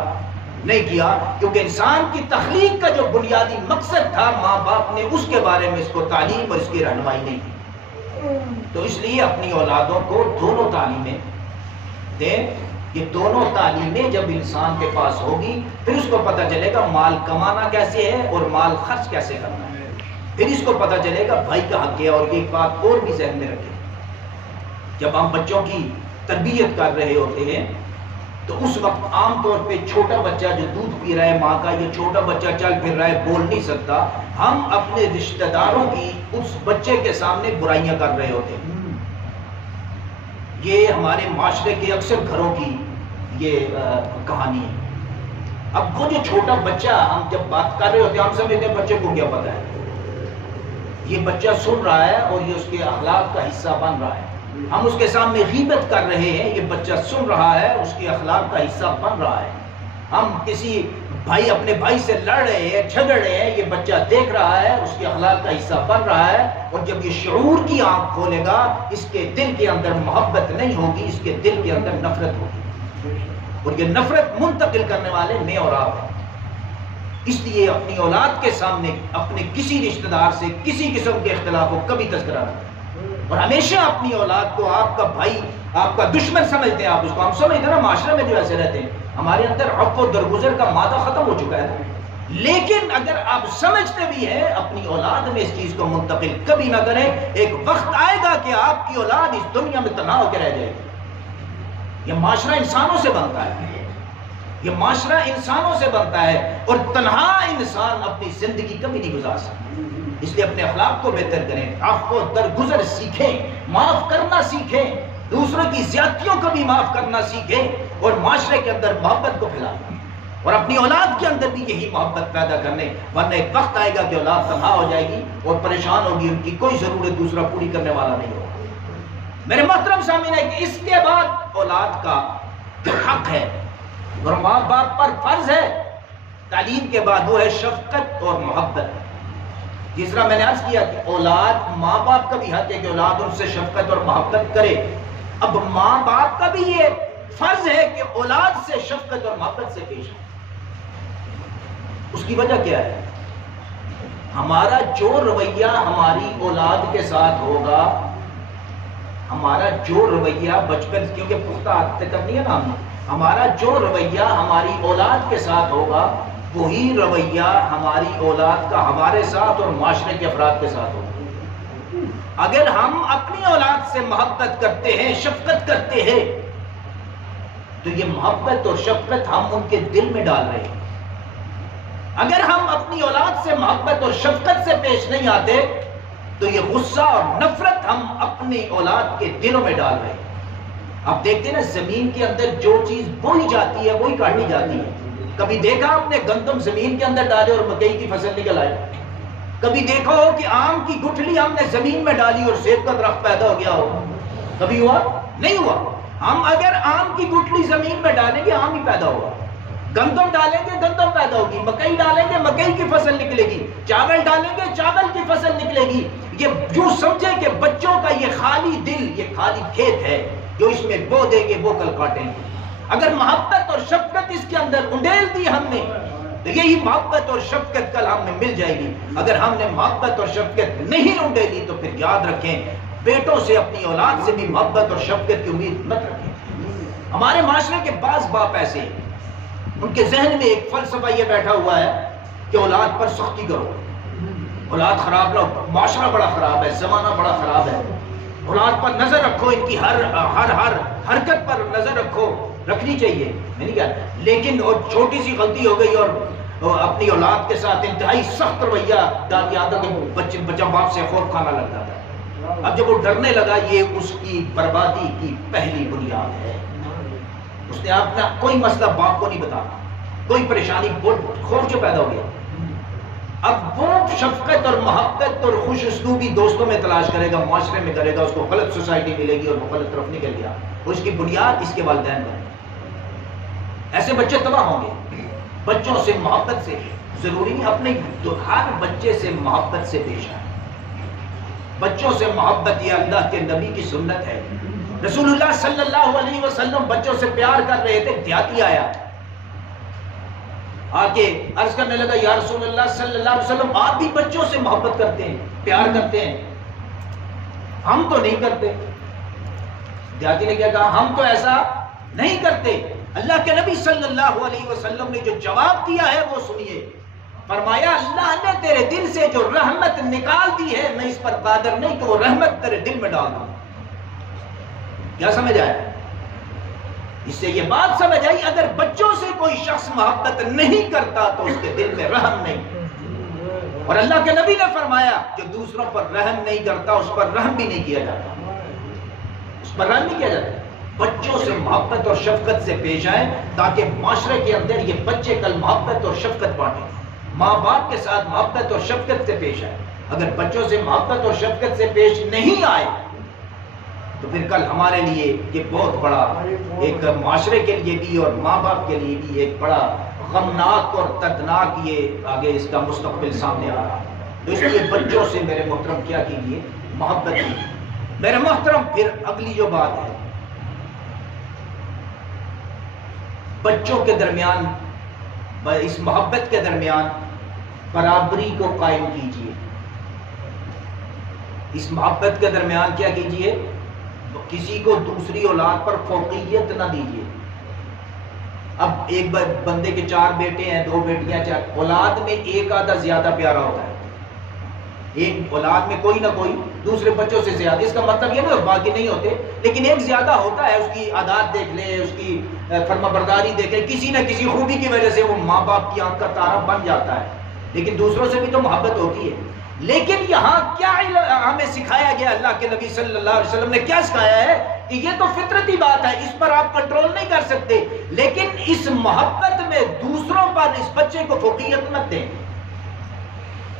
نہیں کیا، کیونکہ انسان کی تخلیق کا جو بنیادی مقصد تھا ماں باپ نے اس کے بارے میں اس کو تعلیم اور اس کی رہنمائی نہیں کی۔ تو اس لیے اپنی اولادوں کو دونوں تعلیمیں دیں۔ یہ دونوں تعلیمیں جب انسان کے پاس ہوگی پھر اس کو پتہ چلے گا مال کمانا کیسے ہے اور مال خرچ کیسے کرنا ہے، پھر اس کو پتہ چلے گا بھائی کا حق ہے۔ اور ایک بات اور بھی ذہن میں رکھیں، جب ہم بچوں کی تربیت کر رہے ہوتے ہیں تو اس وقت عام طور پہ چھوٹا بچہ جو دودھ پی رہا ہے ماں کا، یہ چھوٹا بچہ چل پھر رہا ہے بول نہیں سکتا، ہم اپنے رشتہ داروں کی اس بچے کے سامنے برائیاں کر رہے ہوتے ہیں۔ یہ ہمارے معاشرے کے اکثر گھروں کی یہ کہانی ہے۔ اب وہ جو چھوٹا بچہ ہم جب بات کر رہے ہوتے ہیں ہم سمجھتے ہیں بچے کو کیا پتا ہے، یہ بچہ سن رہا ہے اور یہ اس کے اخلاق کا حصہ بن رہا ہے۔ ہم اس کے سامنے غیبت کر رہے ہیں، یہ بچہ سن رہا ہے، اس کے اخلاق کا حصہ بن رہا ہے۔ ہم کسی بھائی اپنے بھائی سے لڑ رہے ہیں جھگڑ رہے ہیں، یہ بچہ دیکھ رہا ہے، اس کے اخلاق کا حصہ بن رہا ہے۔ اور جب یہ شعور کی آنکھ کھولے گا اس کے دل کے اندر محبت نہیں ہوگی، اس کے دل کے اندر نفرت ہوگی، اور یہ نفرت منتقل کرنے والے میں اور آپ ہیں۔ اس لیے اپنی اولاد کے سامنے اپنے کسی رشتہ دار سے کسی قسم کے اختلاف کو کبھی تذکرہ نہ کریں، اور ہمیشہ اپنی اولاد کو آپ کا بھائی آپ کا دشمن سمجھتے ہیں، آپ اس کو ہم سمجھتے ہیں نا معاشرے میں جو ایسے رہتے ہیں، ہمارے اندر عفو و درگزر کا مادہ ختم ہو چکا ہے۔ لیکن اگر آپ سمجھتے بھی ہیں اپنی اولاد میں اس چیز کو منتقل کبھی نہ کریں، ایک وقت آئے گا کہ آپ کی اولاد اس دنیا میں تنہا ہو کے رہ جائے گی۔ یہ معاشرہ انسانوں سے بنتا ہے، یہ معاشرہ انسانوں سے بنتا ہے، اور تنہا انسان اپنی زندگی کبھی نہیں گزار سکتا۔ اس لیے اپنے اخلاق کو بہتر کریں، عفو و درگزر سیکھیں، معاف کرنا سیکھیں، دوسروں کی زیادتیوں کو بھی معاف کرنا سیکھیں، اور معاشرے کے اندر محبت کو پھیلائیں، اور اپنی اولاد کے اندر بھی یہی محبت پیدا کرنے، ورنہ ایک وقت آئے گا کہ اولاد تنہا ہو جائے گی اور پریشان ہوگی، ان کی کوئی ضرورت دوسرا پوری کرنے والا نہیں ہوگا۔ میرے محترم سامعین ہے کہ اس کے بعد اولاد کا جو حق ہے اور ماں باپ پر فرض ہے تعلیم کے بعد، وہ ہے شفقت اور محبت۔ جس طرح میں نے عرض کیا کہ اولاد ماں باپ کا بھی حق ہے کہ اولاد ان سے شفقت اور محبت کرے، اب ماں باپ کا بھی یہ فرض ہے کہ اولاد سے شفقت اور محبت سے پیش آئے۔ اس کی وجہ کیا ہے؟ ہمارا جو رویہ ہماری اولاد کے ساتھ ہوگا، ہمارا جو رویہ بچپن، کیونکہ پختہ عادتیں کرنی ہے نا ہمارا جو رویہ ہماری اولاد کے ساتھ ہوگا وہی رویہ ہماری اولاد کا ہمارے ساتھ اور معاشرے کے افراد کے ساتھ ہوگا۔ اگر ہم اپنی اولاد سے محبت کرتے ہیں، شفقت کرتے ہیں، تو یہ محبت اور شفقت ہم ان کے دل میں ڈال رہے ہیں۔ اگر ہم اپنی اولاد سے محبت اور شفقت سے پیش نہیں آتے تو یہ غصہ اور نفرت ہم اپنی اولاد کے دلوں میں ڈال رہے ہیں۔ آپ دیکھتے ہیں نا زمین کے اندر جو چیز بوئی جاتی ہے وہی کاٹی جاتی ہے۔ کبھی دیکھا آپ نے گندم زمین کے اندر ڈالے اور مکئی کی فصل نکل آئے؟ کبھی دیکھا ہو کہ آم کی گٹھلی ہم نے زمین میں ڈالی اور سیب کا درخت پیدا ہو گیا ہو؟ کبھی ہوا؟ نہیں ہوا۔ ہم اگر آم کی گٹلی زمین میں ڈالیں گے آم ہی پیدا ہوگا، گندم ڈالیں گے گندم پیدا ہوگی، مکئی ڈالیں گے مکئی کی فصل نکلے گی، چاول ڈالیں گے چاول کی فصل نکلے گی۔ یہ یوں سمجھے کہ بچوں کا یہ خالی دل، یہ خالی کھیت ہے، جو اس میں بو دیں گے وہ کل کاٹیں گے۔ اگر محبت اور شفقت اس کے اندر انڈیل دی ہم نے تو یہی محبت اور شفقت کل ہم میں مل جائے گی۔ اگر ہم نے محبت اور شفقت نہیں انڈیلی تو پھر یاد رکھیں، بیٹوں سے اپنی اولاد سے بھی محبت اور شفقت کی امید مت رکھیں۔ ہمارے معاشرے کے بعض باپ ایسے ہیں، ان کے ذہن میں ایک فلسفہ یہ بیٹھا ہوا ہے کہ اولاد پر سختی کرو، اولاد خراب نہ ہو، معاشرہ بڑا خراب ہے، زمانہ بڑا خراب ہے، اولاد پر نظر رکھو، ان کی ہر حرکت پر نظر رکھو، رکھنی چاہیے، میں نہیں کہا، لیکن اور چھوٹی سی غلطی ہو گئی اور اپنی اولاد کے ساتھ انتہائی سخت رویہ ڈال دیا تھا کہ بچہ باپ سے خوف کھانا لگتا تھا۔ اب جب وہ ڈرنے لگا، یہ اس کی بربادی کی پہلی بنیاد ہے۔ اس نے اپنا کوئی مسئلہ باپ کو نہیں بتایا، کوئی پریشانی، خوف جو پیدا ہو گیا۔ اب وہ شفقت اور محبت اور خوش اسلوبی دوستوں میں تلاش کرے گا، معاشرے میں کرے گا، اس کو غلط سوسائٹی ملے گی اور وہ غلط طرف نکل گیا۔ اس کی بنیاد اس کے والدین پر۔ ایسے بچے تباہ ہوں گے۔ بچوں سے محبت سے، ضروری نہیں اپنے ہر بچے سے محبت سے پیش آئے۔ بچوں سے محبت یہ اللہ کے نبی کی سنت ہے۔ رسول اللہ صلی اللہ علیہ وسلم بچوں سے پیار کر رہے تھے، دیہاتی آیا آگے عرض کرنے لگا، یا رسول اللہ صلی اللہ علیہ وسلم آپ بھی بچوں سے محبت کرتے ہیں، پیار کرتے ہیں، ہم تو نہیں کرتے۔ دیہاتی نے کیا کہا، ہم تو ایسا نہیں کرتے۔ اللہ کے نبی صلی اللہ علیہ وسلم نے جو جواب دیا ہے وہ سنیے۔ فرمایا، اللہ نے تیرے دل سے جو رحمت نکال دی ہے، میں اس پر قادر نہیں کہ وہ رحمت تیرے دل میں ڈال دوں۔ کیا سمجھ آیا؟ اس سے یہ بات سمجھ آئی، اگر بچوں سے کوئی شخص محبت نہیں کرتا تو اس کے دل میں رحم نہیں۔ اور اللہ کے نبی نے فرمایا، جو دوسروں پر رحم نہیں کرتا اس پر رحم بھی نہیں کیا جاتا، اس پر رحم نہیں کیا جاتا۔ بچوں سے محبت اور شفقت سے پیش آئیں تاکہ معاشرے کے اندر یہ بچے کل محبت اور شفقت بانٹیں، ماں باپ کے ساتھ محبت اور شفقت سے پیش آئیں۔ اگر بچوں سے محبت اور شفقت سے پیش نہیں آئے تو پھر کل ہمارے لیے یہ بہت بڑا، ایک معاشرے کے لیے بھی اور ماں باپ کے لیے بھی ایک بڑا غمناک اور دردناک یہ آگے اس کا مستقبل سامنے آ رہا ہے۔ تو اس لیے بچوں سے میرے محترم کیا کیجیے، محبت کیجیے۔ میرے محترم پھر اگلی جو بات ہے، بچوں کے درمیان، اس محبت کے درمیان برابری کو قائم کیجیے۔ اس محبت کے درمیان کیا کیجیے، کسی کو دوسری اولاد پر فوقیت نہ دیجیے۔ اب ایک بندے کے 4 بیٹے ہیں، 2 بیٹیاں، 4 اولاد میں ایک آدھا زیادہ پیارا ہوتا ہے، ایک اولاد میں کوئی نہ کوئی دوسرے بچوں سے زیادہ، اس کا مطلب یہ نہیں باقی نہیں ہوتے، لیکن ایک زیادہ ہوتا ہے، اس کی عادات دیکھ لیں، اس کی فرما برداری دیکھ لیں، کسی نہ کسی خوبی کی وجہ سے وہ ماں باپ کی آنکھ کا تارا بن جاتا ہے، لیکن دوسروں سے بھی تو محبت ہوتی ہے۔ لیکن یہاں کیا ہمیں سکھایا گیا، اللہ کے نبی صلی اللہ علیہ وسلم نے کیا سکھایا ہے کہ یہ تو فطرتی بات ہے، اس پر آپ کنٹرول نہیں کر سکتے، لیکن اس محبت میں دوسروں پر اس بچے کو فوقیت مت دیں،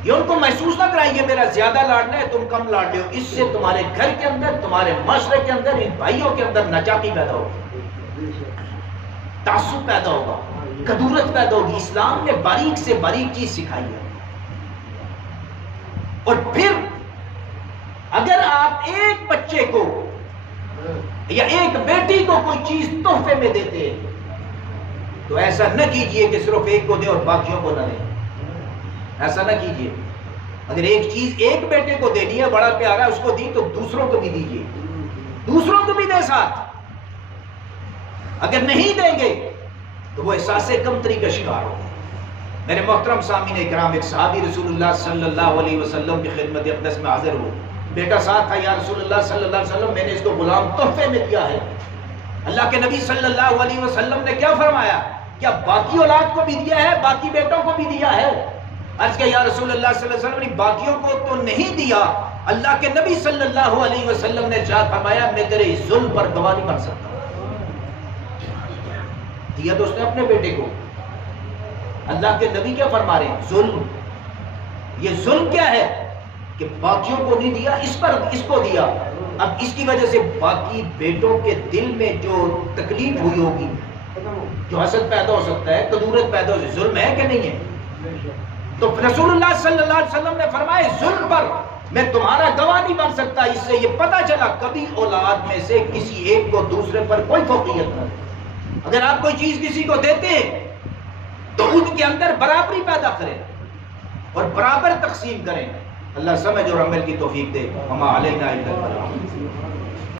یہ ان کو محسوس نہ کرائیں یہ میرا زیادہ لاڈنا ہے تم کم لاڈ ہو۔ اس سے تمہارے گھر کے اندر، تمہارے معاشرے کے اندر، ان بھائیوں کے اندر ناچاقی پیدا ہوگی، تعصب پیدا ہوگا، کدورت پیدا ہوگی۔ اسلام نے باریک سے باریک چیز سکھائی ہے۔ اور پھر اگر آپ ایک بچے کو یا ایک بیٹی کو کوئی چیز تحفے میں دیتے ہیں تو ایسا نہ کیجئے کہ صرف ایک کو دیں اور باقیوں کو نہ دیں، ایسا نہ کیجئے۔ اگر ایک چیز ایک بیٹے کو دینی ہے، بڑا پیارا اس کو دی، تو دوسروں کو بھی دیجئے، دوسروں کو بھی دیں ساتھ۔ اگر نہیں دیں گے تو وہ احساس کمتری کا شکار ہوگا۔ میرے محترم سامعین اکرام، ایک صحابی رسول اللہ صلی اللہ علیہ وسلم کی خدمت اقدس میں حاضر ہو، بیٹا ساتھ تھا، یا رسول اللہ صلی اللہ علیہ وسلم میں نے اس کو غلام تحفے میں دیا ہے۔ اللہ کے نبی صلی اللہ علیہ وسلم نے کیا فرمایا، کیا باقی اولاد کو بھی دیا ہے، باقی بیٹوں کو بھی دیا ہے؟ عرض کیا یا رسول اللہ صلی اللہ علیہ وسلم نے باقیوں کو تو نہیں دیا۔ اللہ کے نبی صلی اللہ علیہ وسلم نے ارشاد فرمایا، میں تیرے ظلم پر گواہ نہیں بن سکتا۔ دیا تو اس نے اپنے بیٹے کو۔ اللہ کے نبی کیا فرما رہے ہیں، ظلم۔ یہ ظلم کیا ہے کہ باقیوں کو نہیں دیا، اس پر اس کو دیا۔ اب اس کی وجہ سے باقی بیٹوں کے دل میں جو تکلیف ہوئی ہوگی، جو حسد پیدا ہو سکتا ہے، کدورت پیدا ہو سکتا ہے، ظلم ہے کہ نہیں ہے؟ تو رسول اللہ صلی اللہ علیہ وسلم نے فرمائے ظلم پر میں تمہارا گواہ نہیں بن سکتا۔ اس سے یہ پتہ چلا کبھی اولاد میں سے کسی ایک کو دوسرے پر کوئی فوقیت نہ ہے۔ اگر آپ کوئی چیز کسی کو دیتے ہیں تو ان کے اندر برابری پیدا کریں اور برابر تقسیم کریں۔ اللہ سمجھ اور عمل کی توفیق دے۔ وما علینا الا البلاغ۔